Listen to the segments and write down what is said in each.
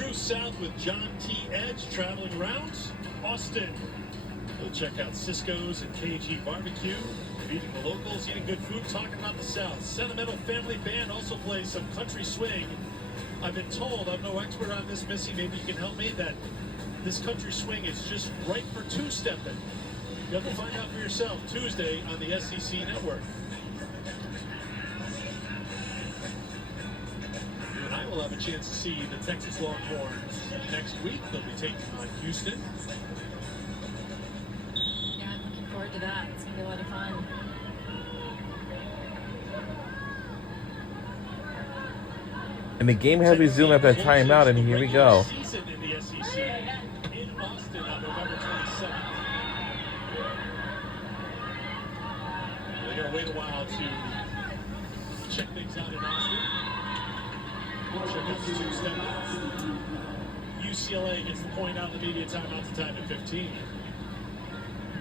True South with John T. Edge traveling around Austin. We'll check out Cisco's and KG Barbecue, meeting the locals, eating good food, talking about the South. Sentimental Family Band also plays some country swing. I've been told, I'm no expert on this, Missy, maybe you can help me, that this country swing is just right for two-stepping. You have to find out for yourself Tuesday on the SEC Network. You and I will have a chance to see the Texas Longhorns next week. They'll be taking on Houston. Yeah, I'm looking forward to that. It's going to be a lot of fun. And the game has resumed after a timeout, and here we go. Season in the SEC in Austin on November 27th. They're going to wait a while to check things out in Austin. Check out the two-step. UCLA gets the point out in the media timeout to time at 15.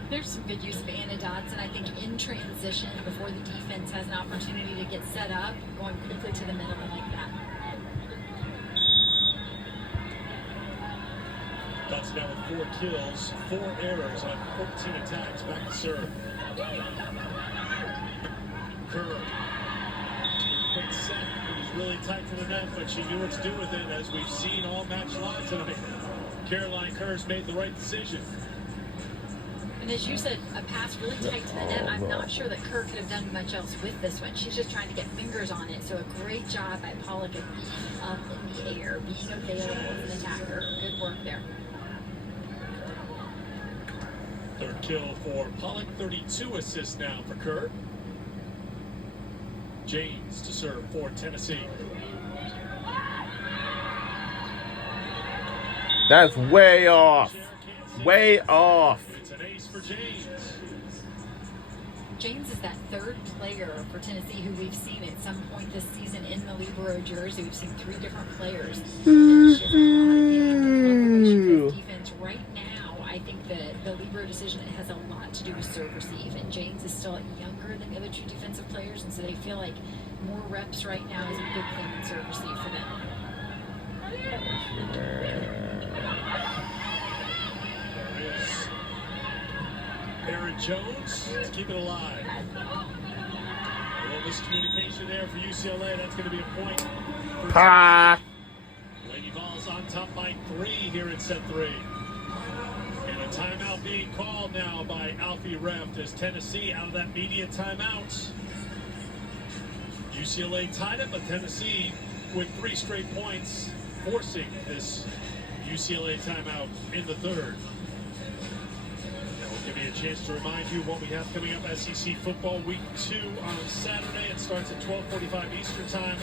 There's some good use of Anna Dodson, I think, in transition before the defense has an opportunity to get set up, going quickly to the middle. I like that. Dodson now with 4 kills, 4 errors on 14 attacks. Back to serve. Kerr. Quick set. It was really tight to the net, but she knew what to do with it, as we've seen all match long tonight. Caroline Kerr's made the right decision. And as you said, a pass really tight to the net. I'm not sure that Kerr could have done much else with this one. She's just trying to get fingers on it. So a great job by Pollock of being up in the air, being available as an attacker. Good work there. Third kill for Pollock, 32 assists now for Kerr. James to serve for Tennessee. That's way off. Way off. It's an ace for James. James is that third player for Tennessee who we've seen at some point this season in the libero jersey. We've seen 3 different players. Defense right now, I think the libero decision has a lot to do with serve receive, and James is still younger than the other 2 defensive players, and so they feel like more reps right now is a good thing in serve receive for them. Aaron Jones to keep it alive. A little miscommunication there for UCLA. That's going to be a point. Lady Vols on top by 3 here in set 3. And a timeout being called now by Alfie Reft as Tennessee out of that media timeout. UCLA tied it, but Tennessee with 3 straight points, forcing this UCLA timeout in the third. Give me a chance to remind you what we have coming up. SEC Football Week 2 on Saturday. It starts at 12:45 Eastern Time.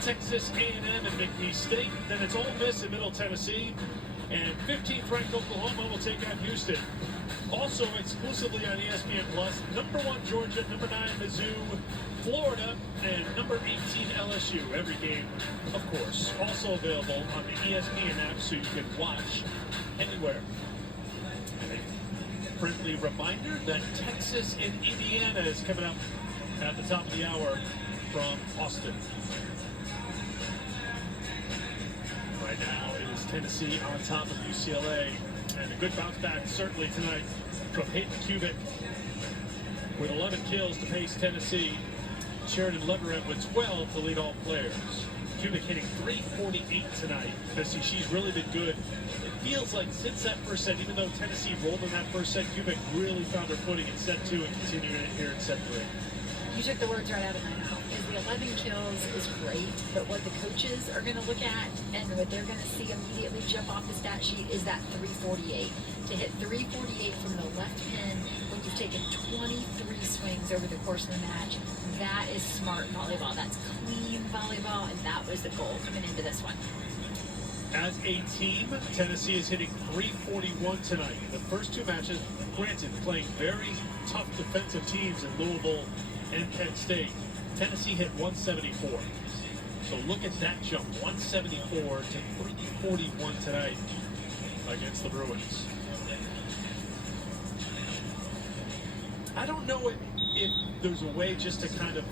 Texas A&M and McNeese State. Then it's Ole Miss in Middle Tennessee. And 15th ranked Oklahoma will take on Houston. Also exclusively on ESPN Plus, number 1 Georgia, number 9 Mizzou, Florida, and number 18 LSU. Every game, of course, also available on the ESPN app so you can watch anywhere. Friendly reminder that Texas and Indiana is coming up at the top of the hour from Austin. Right now it is Tennessee on top of UCLA, and a good bounce back certainly tonight from Hayden Kubik with 11 kills to pace Tennessee. Sheridan Leverett with 12 to lead all players. Kubik hitting .348 tonight. Missy, she's really been good. It feels like since that first set, even though Tennessee rolled in that first set, Kubik really found her footing in set 2 and continuing it here in set 3. You took the words right out of my mouth. Because the 11 kills is great, but what the coaches are going to look at and what they're going to see immediately jump off the stat sheet is that .348. To hit .348 from the left pin when you've taken 23 swings over the course of the match, that is smart volleyball. That's clean volleyball, and that was the goal coming into this one. As a team, Tennessee is hitting .341 tonight. In the first 2 matches, granted, playing very tough defensive teams in Louisville and Penn State, Tennessee hit .174. So look at that jump, 174 to .341 tonight against the Bruins. I don't know if there's a way just to kind of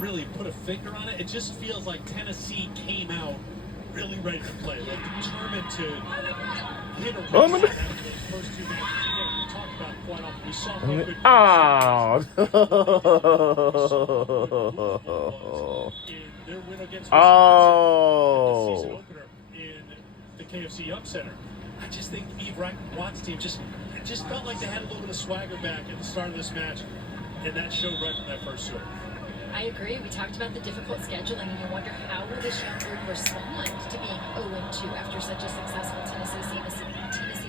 really put a finger on it. It just feels like Tennessee came out really ready to play. They're determined to hit a Oh, run no. out of those first 2 matches. Again, we talked about it quite often. We saw how good Oh. in their win against Wisconsin in the season Oh. opener in the KFC Up Center. I just think Eve Watt's team just felt like they had a little bit of swagger back at the start of this match, and that showed right from that first serve. I agree. We talked about the difficult scheduling, and you wonder how will this young group respond to being 0-2 after such a successful Tennessee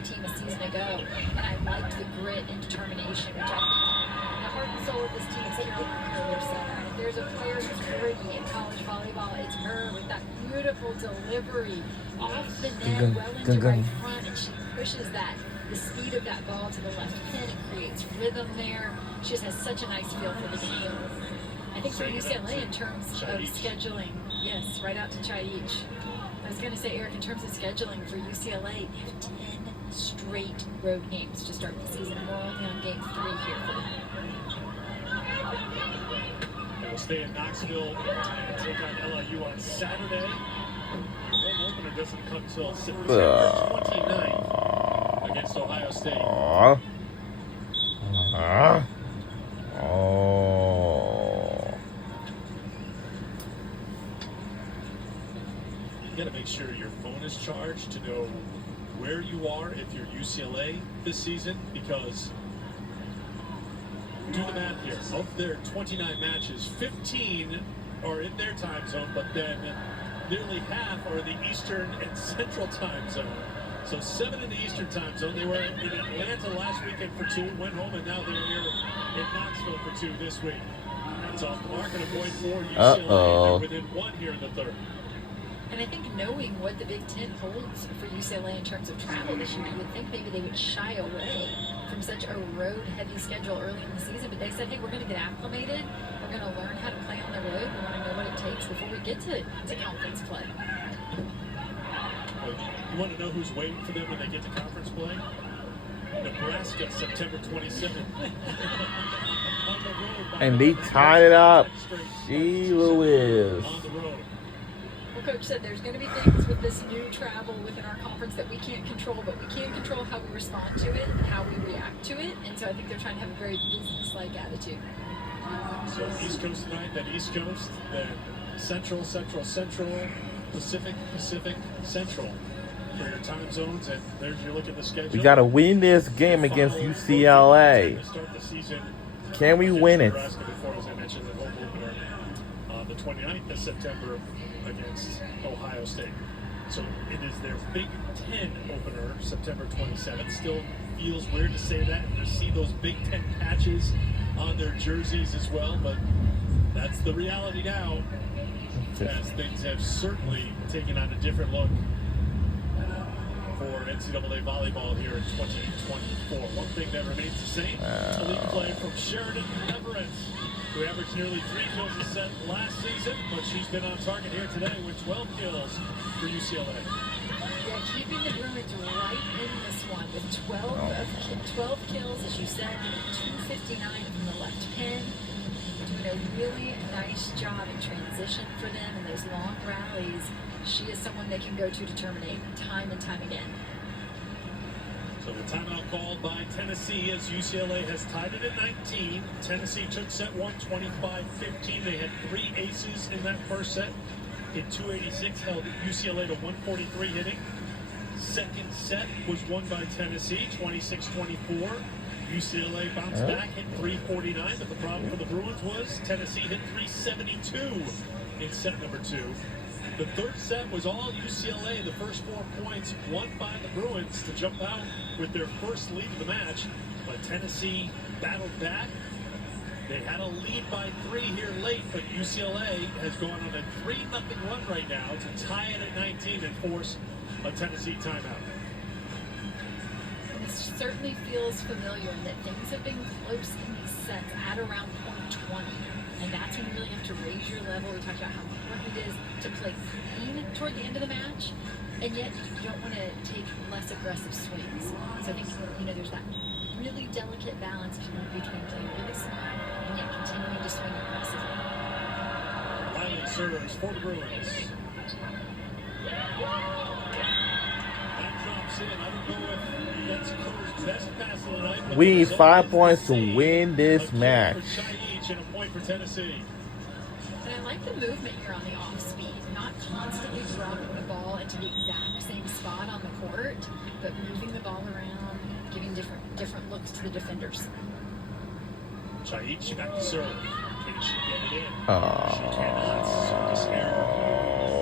team a season ago. And I liked the grit and determination, which I think the heart and soul of this team is Carolyn Curler Center. And if there's a player who's gritty in college volleyball, it's her with that beautiful delivery off the net, well into right front, and she pushes the speed of that ball to the left pin and creates rhythm there. She just has such a nice feel for the game. I think for UCLA in terms of scheduling, yes, right out to Chaich. I was going to say, Eric, in terms of scheduling for UCLA, they have 10 straight road games to start the season. We're only on game 3 here for them. They'll stay in Knoxville and take on LIU on Saturday. The home opener doesn't come until September 29th against Ohio State. You got to make sure your phone is charged to know where you are if you're UCLA this season, because do the math here. Of their 29 matches, 15 are in their time zone, but then nearly half are in the Eastern and Central time zone. So 7 in the Eastern time zone. They were in Atlanta last weekend for 2, went home, and now they're here in Knoxville for 2 this week. It's off the mark and a point for UCLA. They're within 1 here in the third. And I think knowing what the Big Ten holds for UCLA in terms of travel this year, you would think maybe they would shy away from such a road-heavy schedule early in the season. But they said, hey, we're going to get acclimated. We're going to learn how to play on the road. We want to know what it takes before we get to conference play. You want to know who's waiting for them when they get to conference play? Nebraska, September 27th. And they tied it up. Gee Louise. On the road. Well, Coach said there's going to be things with this new travel within our conference that we can't control, but we can control how we respond to it and how we react to it. And so I think they're trying to have a very business-like attitude. So East Coast tonight, then East Coast, then Central, Pacific, Central for your time zones. And there's your look at the schedule. We got to win this game against UCLA. Can we win it? Before, as I mentioned, the home opener on the 29th of September against Ohio State. So it is their Big Ten opener, September 27th. Still feels weird to say that and to see those Big Ten patches on their jerseys as well, but that's the reality now, as things have certainly taken on a different look for NCAA volleyball here in 2024. One thing that remains the same, elite play from Sheridan Everett, who averaged nearly 3 kills a set last season, but she's been on target here today with 12 kills for UCLA. Yeah, keeping the Bruins right in this one with 12 kills, as you said, 259 from the left pin. Doing a really nice job in transition for them and those long rallies. She is someone they can go to terminate time and time again. So the timeout called by Tennessee as UCLA has tied it at 19. Tennessee took set 1, 25-15. They had 3 aces in that first set. Hit 286, held UCLA to 143 hitting. Second set was won by Tennessee, 26-24. UCLA bounced back, hit 349, but the problem for the Bruins was Tennessee hit 372 in set number 2. The third set was all UCLA. The first 4 points won by the Bruins to jump out with their first lead of the match. But Tennessee battled back. They had a lead by 3 here late, but UCLA has gone on a 3-0 run right now to tie it at 19 and force a Tennessee timeout. This certainly feels familiar in that things have been close in these sets at around point 20. And that's when you really have to raise your level. We talked about how important it is to play clean toward the end of the match, and yet you don't want to take less aggressive swings. So I think, there's that really delicate balance between playing really smart and yet continuing to swing aggressively. Riley serves for the Bruins. That drops in. I don't know if that's Kerr's best pass of the night. But We the need result 5 is points the to same. win this A kill match. for Chaich and a point for Tennessee. And I like the movement here on the off speed, not constantly dropping the ball into the exact same spot on the court, but moving the ball around, giving different looks to the defenders. Chaich back to serve. Can she get it in? Oh. She cannot. Service error.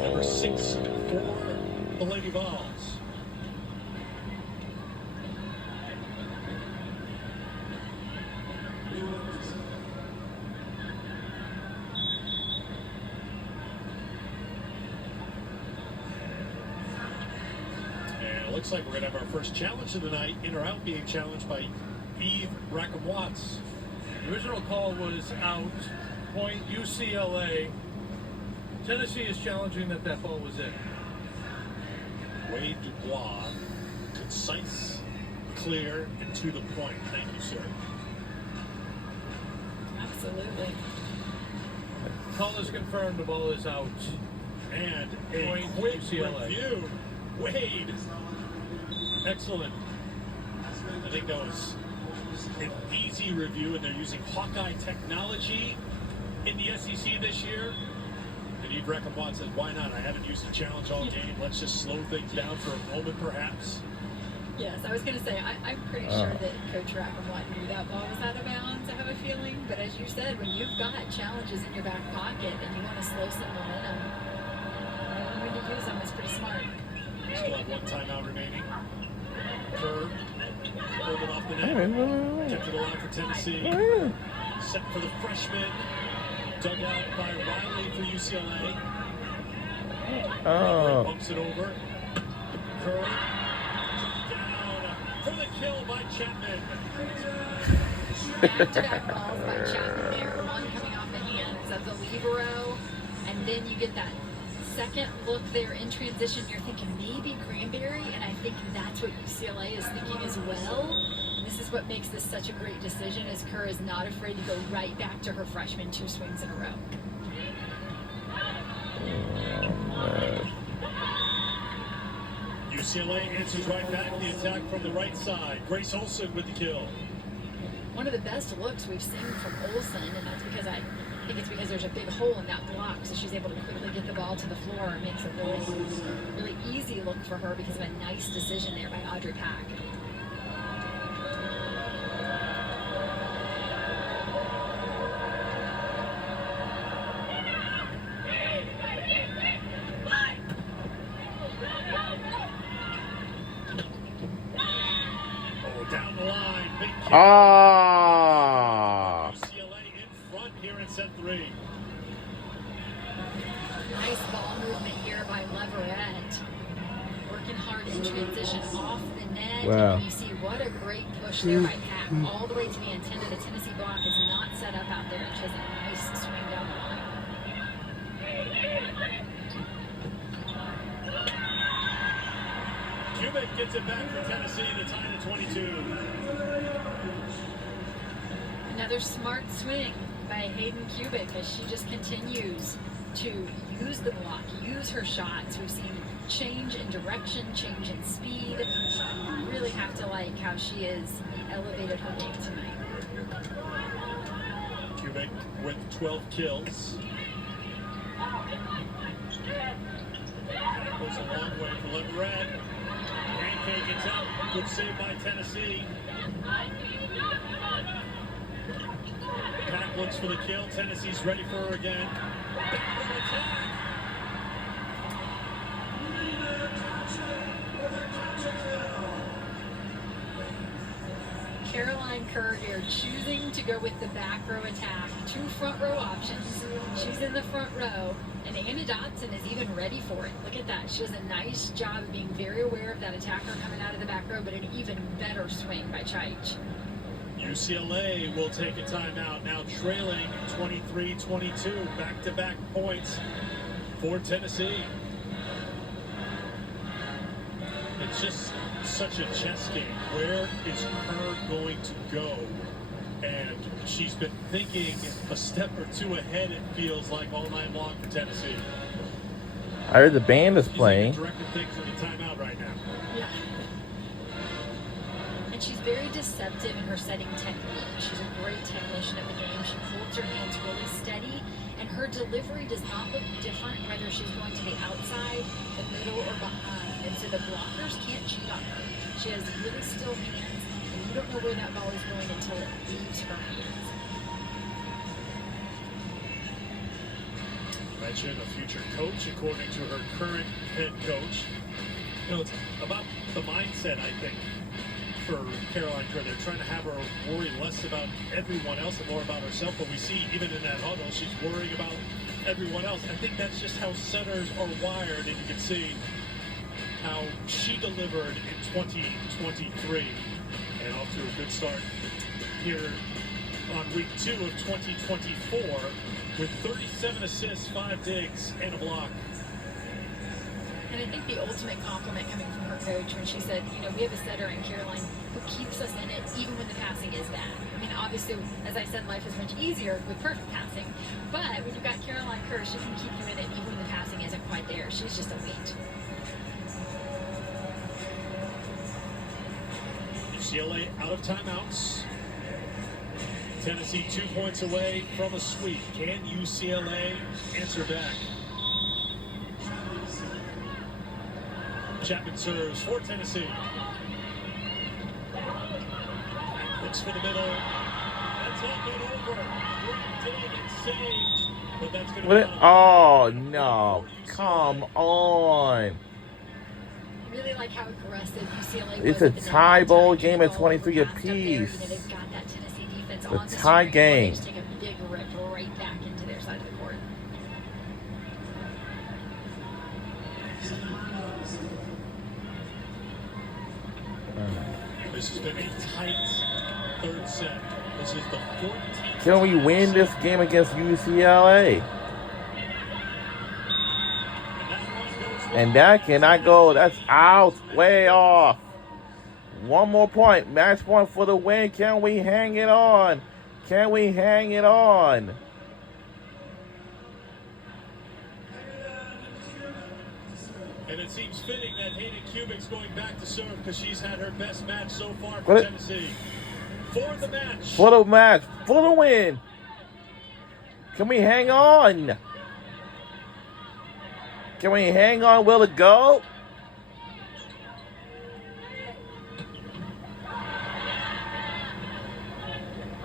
Number 6 for the Lady Vols. Looks like we're going to have our first challenge of the night, in or out, being challenged by Eve Rackham-Watts. The original call was out, point UCLA. Tennessee is challenging that ball was in. Wade Dubois, concise, clear, and to the point. Thank you, sir. Absolutely. Call is confirmed, the ball is out. And a Point quick UCLA. review. Wade. Excellent. I think that was an easy review, and they're using Hawkeye technology in the SEC this year. And Eve Rackham-Watts said, why not? I haven't used a challenge all game. Let's just slow things down for a moment, perhaps. Yes, I was going to say, I'm pretty sure that Coach Rackham-Watts knew that ball was out of bounds, I have a feeling. But as you said, when you've got challenges in your back pocket and you want to slow some momentum, knowing when to use them is pretty smart. Still have 1 timeout remaining. Kerr pulled it off the net. Kept it alive for Tennessee. Set for the freshman. Dug out by Riley for UCLA. Bumps it over. Kerr down for the kill by Chapman. Back-to-back balls by Chapman there. One coming off the hands of the libero. And then you get that second look there in transition. You're thinking maybe Granberry, and I think that's what UCLA is thinking as well. And this is what makes this such a great decision, as Kerr is not afraid to go right back to her freshman 2 swings in a row. UCLA answers right back. The attack from the right side. Grace Olsen with the kill. One of the best looks we've seen from Olsen, and that's because I think it's because there's a big hole in that block, so she's able to quickly get the ball to the floor. It makes a really easy look for her because of a nice decision there by Audrey Pack. Oh, down the line. Big kill. UCLA in front here in set 3. Nice ball movement here by Leverett. Working hard in transition off the net. Wow. And you see what a great push there by Pack. All the way to the antenna. The Tennessee block is not set up out there. She has a nice swing down the line. Kubik gets it back for Tennessee to tie it at 22. Another smart swing by Hayden Kubik as she just continues to use the block, use her shots. We've seen change in direction, change in speed. Really have to like how she has elevated her game tonight. Kubik with 12 kills. That goes a long way for Leverett. Pancake gets up. Good save by Tennessee. Pack looks for the kill. Tennessee's ready for her again. Back for the attack. Caroline Kerr here choosing to go with the back row attack. 2 front row options. She's in the front row. And Anna Dotson is even ready for it. Look at that. She does a nice job of being very aware of that attacker coming out of the back row, but an even better swing by Chaich. UCLA will take a timeout, now trailing 23-22. Back-to-back points for Tennessee. It's just such a chess game. Where is Kerr going to go? And she's been thinking a step or two ahead, it feels like, all night long for Tennessee. I heard the band is He's playing. even directing things in the timeout right now. Yeah. And she's very deceptive in her setting technique. She's a great technician of the game. She holds her hands really steady, and her delivery does not look different whether she's going to the outside, the middle, or behind. And so the blockers can't cheat on her. She has really still hands, and you don't know where that ball is going until it leaves her hands. Mentioned a future coach, according to her current head coach. You know, it's about the mindset, I think, for Caroline Kerr. They're trying to have her worry less about everyone else and more about herself. But we see, even in that huddle, she's worrying about everyone else. I think that's just how centers are wired, and you can see how she delivered in 2023. And off to a good start here on week 2 of 2024 with 37 assists, 5 digs, and a block. And I think the ultimate compliment coming from her coach when she said, you know, we have a setter in Caroline who keeps us in it even when the passing is bad. I mean, obviously, as I said, life is much easier with perfect passing. But when you've got Caroline Kerr, she can keep you in it even when the passing isn't quite there. She's just elite. UCLA out of timeouts. Tennessee 2 points away from a sweep. Can UCLA answer back? Chapman serves for Tennessee. Looks for the middle. That's all good over. Great dig and saved. But that's going to be Oh, no. Come on. Really like how aggressive UCLA was. It's a at the tie net. ball game at 23 Overpassed up there. You know, apiece. they've got that Tennessee defense The on the tie string. game. They just take a big rip right back into their side of the court. This has been a tight third set. This is the 14th. Can we win this game against UCLA? And that cannot go. That's out. Way off. One more point. Match point for the win. Can we hang it on? Can we hang it on? And it seems fitting that Hayden Kubik's going back to serve because she's had her best match so far for What? Tennessee. For the match. For the match. For the win. Can we hang on? Can we hang on? Will it go?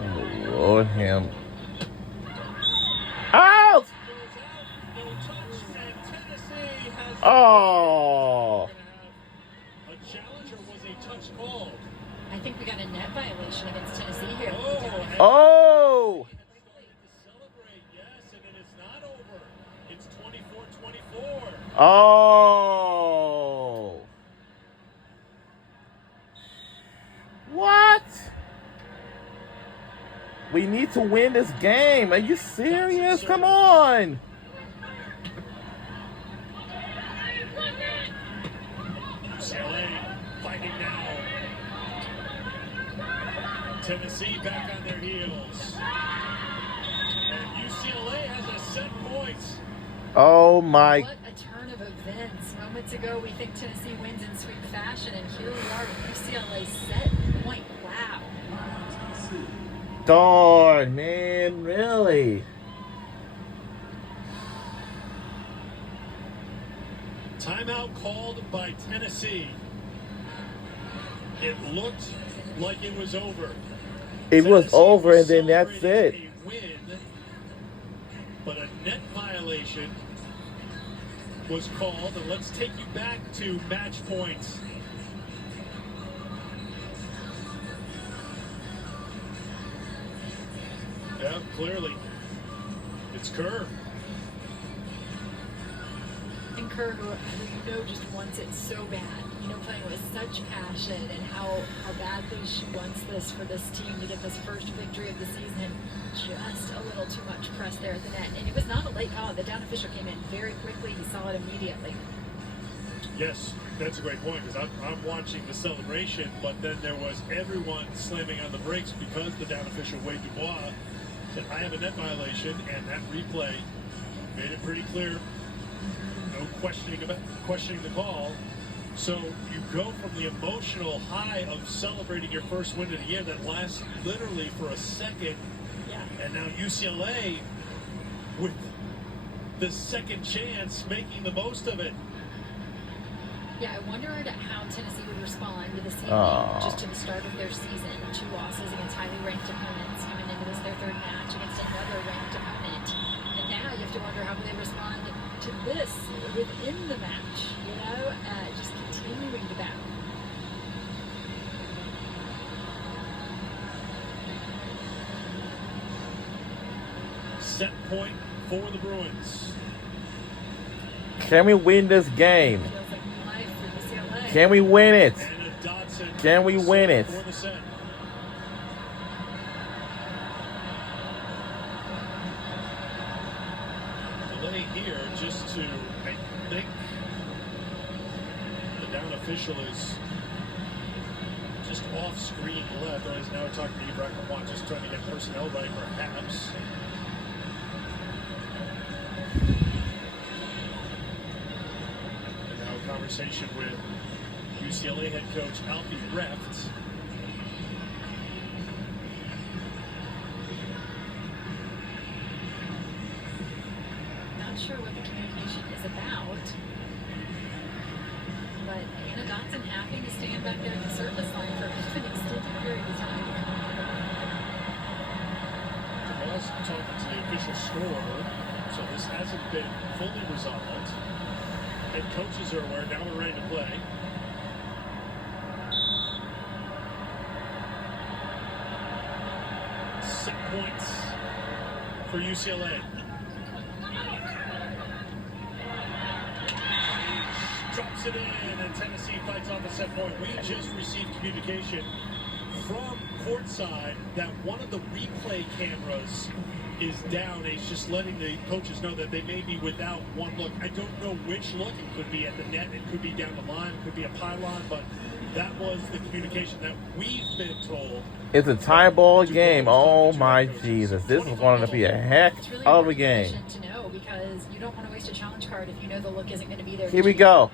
Oh, Lord, him. Out! No touch, and Tennessee has Oh! a challenge, or was a touch called? I think we got a net violation against Tennessee here. Oh! Celebrate, yes, and it is not over. It's 24-24. Oh! What? We need to win this game. Are you serious? Come on. UCLA fighting now. Tennessee back on their heels. And UCLA has a set point. Oh my. What a turn of events. Moments ago, we think Tennessee wins in sweep fashion, and here we are with UCLA set point. Wow. Darn, man. Really? Timeout called by Tennessee. It looked like it was over. It was Tennessee over, and then that's it. celebrating a win, but a net violation was called. And let's take you back to match points. Yeah, clearly. It's Kerr. And Kerr, who you know just wants it so bad, you know, playing with such passion, and how badly she wants this for this team to get this first victory of the season. Just a little too much press there at the net. And it was not a late call. The down official came in very quickly. He saw it immediately. Yes, that's a great point, because I'm watching the celebration, but then there was everyone slamming on the brakes because the down official, Wade Dubois, said, I have a net violation, and that replay made it pretty clear. No no questioning the call. So you go from the emotional high of celebrating your first win of the year that lasts literally for a second, and now UCLA with the second chance making the most of it. Yeah, I wondered how Tennessee would respond this evening, just to the start of their season. 2 losses against highly ranked opponents, coming into this their 3rd match against another ranked opponent. And now you have to wonder how will they respond to this within the match, just continuing the battle. Set point for the Bruins. Can we win this game? Feels like new life for UCLA. Can we win it? Anna Dotson Can we win it? for the set. Delay here just to, I think, the down official is just off screen left. Or is now talking to Ibrahim Kwan, just trying to get personnel right perhaps. And now a conversation with UCLA head coach Alfie Reft. Not sure what the communication is about, but Anna Dotson having to stand back there at the service line for an extended period of time. I was talking to the official scorer, so this hasn't been fully resolved. And coaches are aware, now we're ready to play. Set points for UCLA. Drops it in, and Tennessee fights off a set point. We just received communication from courtside that one of the replay cameras is down. He's just letting the coaches know that they may be without one look. I don't know which look. It could be at the net, it could be down the line, it could be a pylon, but that was the communication that we've been told. It's a tie ball game. Oh my Jesus. This is going to be a heck It's really of a important game. information to know, because you don't want to waste a challenge card if you know the look isn't going to be there. Here we go.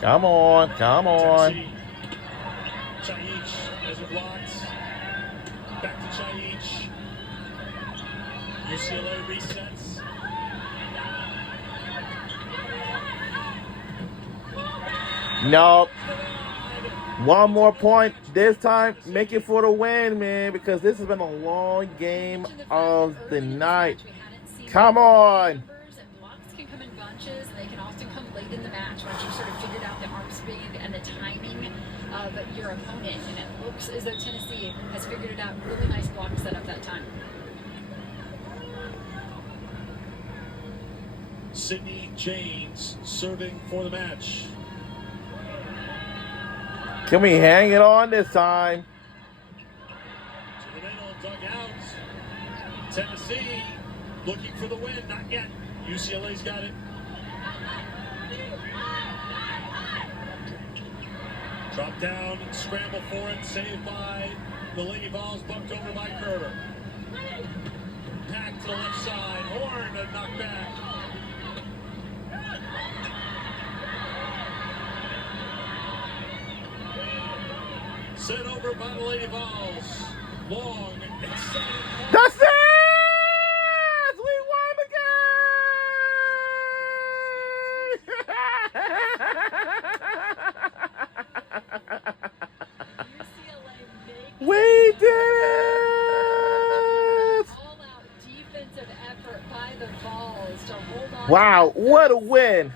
Come on, come on. Tennessee. Chaich as it blocks. Back to Chaich. UCLA resets. Nope. One more point. This time, make it for the win, man, because this has been a long game of the night. Come on. And blocks can come in bunches, and they can often come late in the match once you've sort of figured out the arm speed and the timing of your opponent. And it looks as though Tennessee has figured it out. Really nice block setup that time. Sydney James serving for the match. Can we hang it on this time? To the middle, dug out. Tennessee looking for the win. Not yet. UCLA's got it. Drop down, scramble for it, saved by the Lady Vols, bumped over by Kerber. Pack to the left side, Horn, a knockback. Sent over by the Lady Vols. Long, exciting. That's it! We won the game! We did it! All-out defensive effort by the Vols to hold on. Wow, what a win!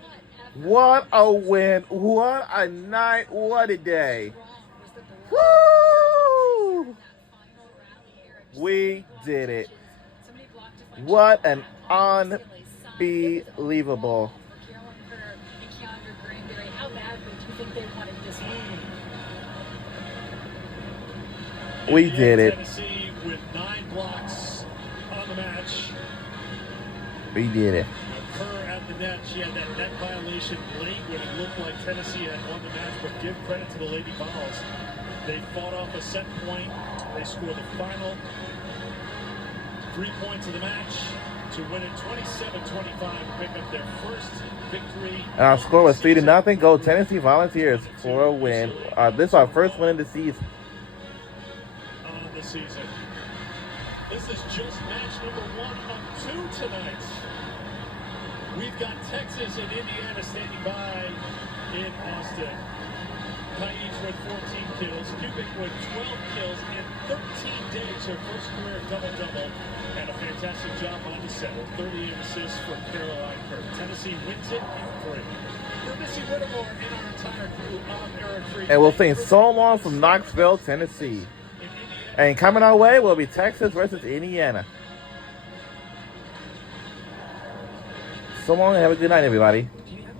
What effort. What a win! What a night! What a day! Strong was the Woo! that final rally era. We did it. Somebody blocked a bunch What of an unbelievable. for Carolyn Kerr and Keandra Granberry. How badly do you think they wanted this one? We did it. Tennessee with 9 blocks on the match. We did it. Kerr at the net. She had that net violation late when it looked like Tennessee had won the match, but give credit to the Lady Vols. They fought off a set point. They scored the final 3 points of the match to win it 27-25 and pick up their first victory. And our score was 3-0. Go Tennessee Volunteers for a win. This is our first win of the season. On the season. This is just match number 1 of 2 tonight. We've got Texas and Indiana standing by in Austin. Paiage with 14 kills, Kubik with 12 kills in 13 days, her first career double-double, and a fantastic job on the center. 38 assists for Caroline Kirk. Tennessee wins it in 3. For Missy Whittemore and our entire crew, I'm Eric Freed. And we'll sing so long from Knoxville, Tennessee. And coming our way will be Texas versus Indiana. So long and have a good night, everybody.